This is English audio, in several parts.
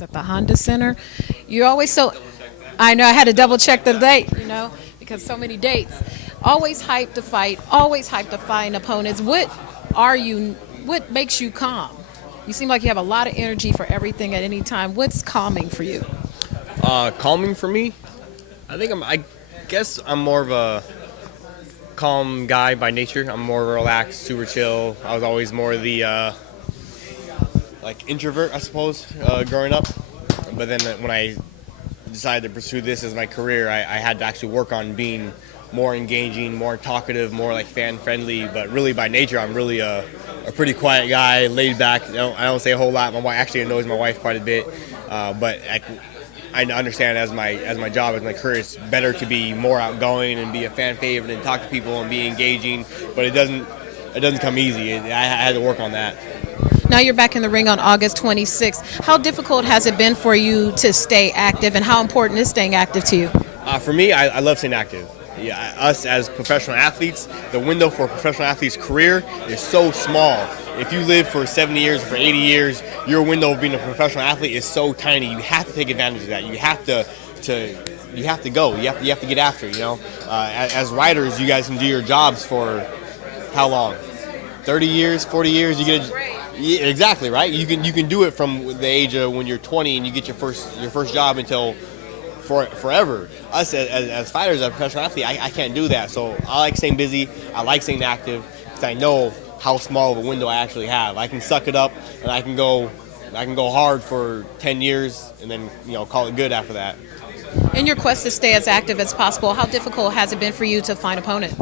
At the Honda Center. You're always so. I know I had to double check the date, because so many dates. Always hyped to fight. Always hyped to fight opponents. Are you? What makes you calm? You seem like you have a lot of energy for everything at any time. What's calming for you? Calming for me, I guess I'm more of a calm guy by nature. I'm more relaxed, super chill. I was always more the introvert, I suppose, growing up. But then when I decided to pursue this as my career, I had to actually work on being more engaging, more talkative, more like fan friendly. But really by nature, I'm really a pretty quiet guy, laid back. I don't say a whole lot. My wife actually annoys my wife quite a bit, but I understand as my job, as my career, it's better to be more outgoing and be a fan favorite and talk to people and be engaging. But it doesn't come easy. I had to work on that. Now you're back in the ring on August 26th. How difficult has it been for you to stay active, and how important is staying active to you? For me, I love staying active. Yeah, us as professional athletes, the window for a professional athlete's career is so small. If you live for 70 years or for 80 years, your window of being a professional athlete is so tiny. You have to take advantage of that. You have to go. You have to get after it. As writers, you guys can do your jobs for how long? 30 years, 40 years. Yeah, exactly, right. You can do it from the age of when you're 20 and you get your first job until forever. Us as fighters, as a professional athlete, I can't do that. So I like staying busy. I like staying active because I know how small of a window I actually have. I can suck it up and I can go hard for 10 years and then call it good after that. In your quest to stay as active as possible, how difficult has it been for you to find opponents?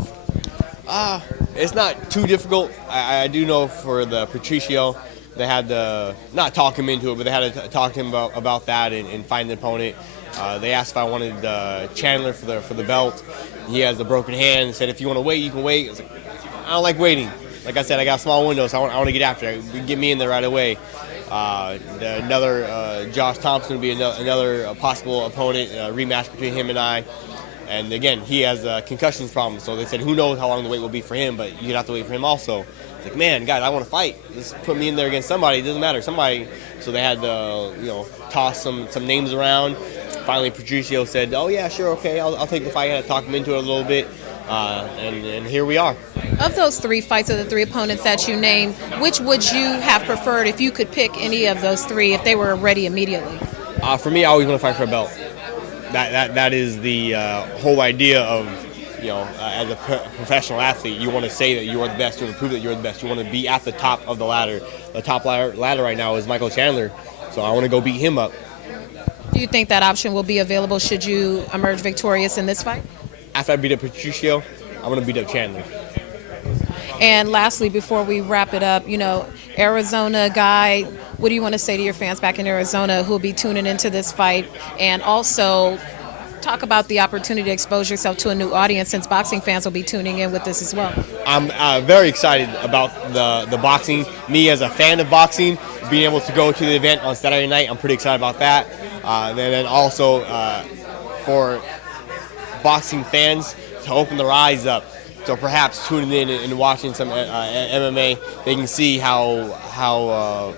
It's not too difficult. I do know for the Patricio, they had to not talk him into it, but they had to talk to him about that and find an opponent. They asked if I wanted Jeandra for the belt. He has a broken hand and said, if you want to wait, you can wait. I was like, I don't like waiting. Like I said, I got a small window, so I want to get after it. Get me in there right away. Another Josh Thompson would be another possible opponent, rematch between him and I. And again, he has a concussion problem, so they said, who knows how long the wait will be for him, but you'd have to wait for him also. It's like, man, guys, I want to fight. Just put me in there against somebody. It doesn't matter. Somebody. So they had to, toss some names around. Finally, Patricio said, oh, yeah, sure, okay, I'll take the fight. I had to talk him into it a little bit, and here we are. Of those three fights, of the three opponents that you named, which would you have preferred if you could pick any of those three if they were ready immediately? For me, I always want to fight for a belt. That is the whole idea of, as a professional athlete, you want to say that you are the best. You want to prove that you're the best. You want to be at the top of the ladder. The top ladder right now is Michael Chandler, so I want to go beat him up. Do you think that option will be available should you emerge victorious in this fight? After I beat up Patricio, I'm going to beat up Chandler. And lastly, before we wrap it up, Arizona guy, what do you want to say to your fans back in Arizona who will be tuning into this fight? And also talk about the opportunity to expose yourself to a new audience, since boxing fans will be tuning in with this as well. I'm very excited about the boxing. Me as a fan of boxing, being able to go to the event on Saturday night, I'm pretty excited about that. And then also for boxing fans to open their eyes up. So perhaps tuning in and watching some MMA, they can see how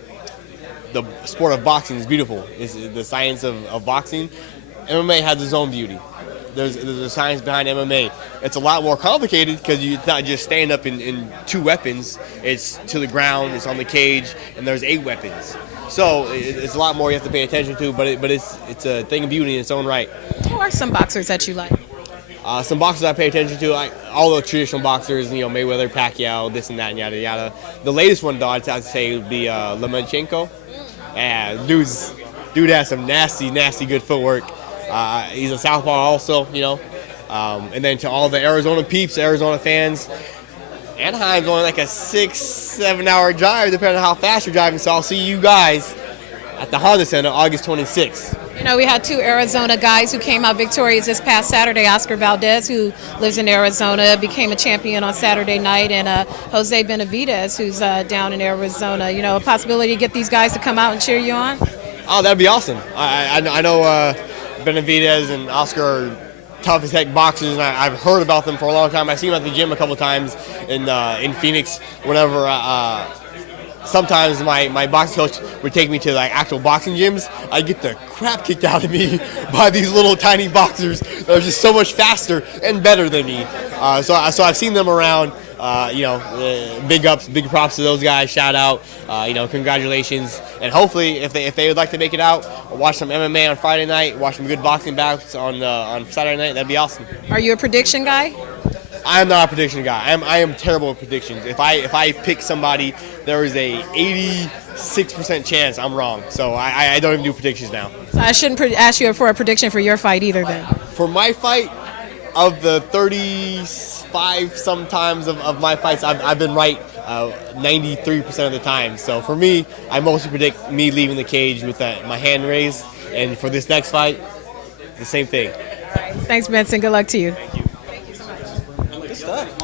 the sport of boxing is beautiful. It's the science of boxing. MMA has its own beauty. There's a science behind MMA. It's a lot more complicated because it's not just stand up in two weapons. It's to the ground, it's on the cage, and there's 8 weapons. So it's a lot more you have to pay attention to, but it's a thing of beauty in its own right. Who are some boxers that you like? Some boxers I pay attention to, all the traditional boxers, Mayweather, Pacquiao, this and that, and yada yada. The latest one, though, I'd say would be Lomachenko. Yeah, dude has some nasty good footwork. He's a southpaw also, And then to all the Arizona peeps, Arizona fans, Anaheim's only like a 6-7 hour drive, depending on how fast you're driving. So I'll see you guys at the Honda Center August 26th. We had 2 Arizona guys who came out victorious this past Saturday. Oscar Valdez, who lives in Arizona, became a champion on Saturday night, and Jose Benavidez, who's down in Arizona. A possibility to get these guys to come out and cheer you on? Oh, that'd be awesome. I know Benavidez and Oscar are tough as heck boxers, and I've heard about them for a long time. I've seen them at the gym a couple times in Phoenix whenever sometimes my boxing coach would take me to like actual boxing gyms. I get the crap kicked out of me by these little tiny boxers that are just so much faster and better than me. So I've seen them around. Big ups, big props to those guys. Shout out, congratulations, and hopefully, if they would like to make it out, watch some MMA on Friday night, watch some good boxing bouts on Saturday night. That'd be awesome. Are you a prediction guy? I am not a prediction guy. I am terrible at predictions. If I pick somebody, there is a 86% chance I'm wrong. So I don't even do predictions now. So I shouldn't ask you for a prediction for your fight either then. For my fight, of the 35 sometimes of my fights, I've been right 93% of the time. So for me, I mostly predict me leaving the cage with my hand raised. And for this next fight, the same thing. Thanks, Benson. Good luck to you. Thank you. Good stuff.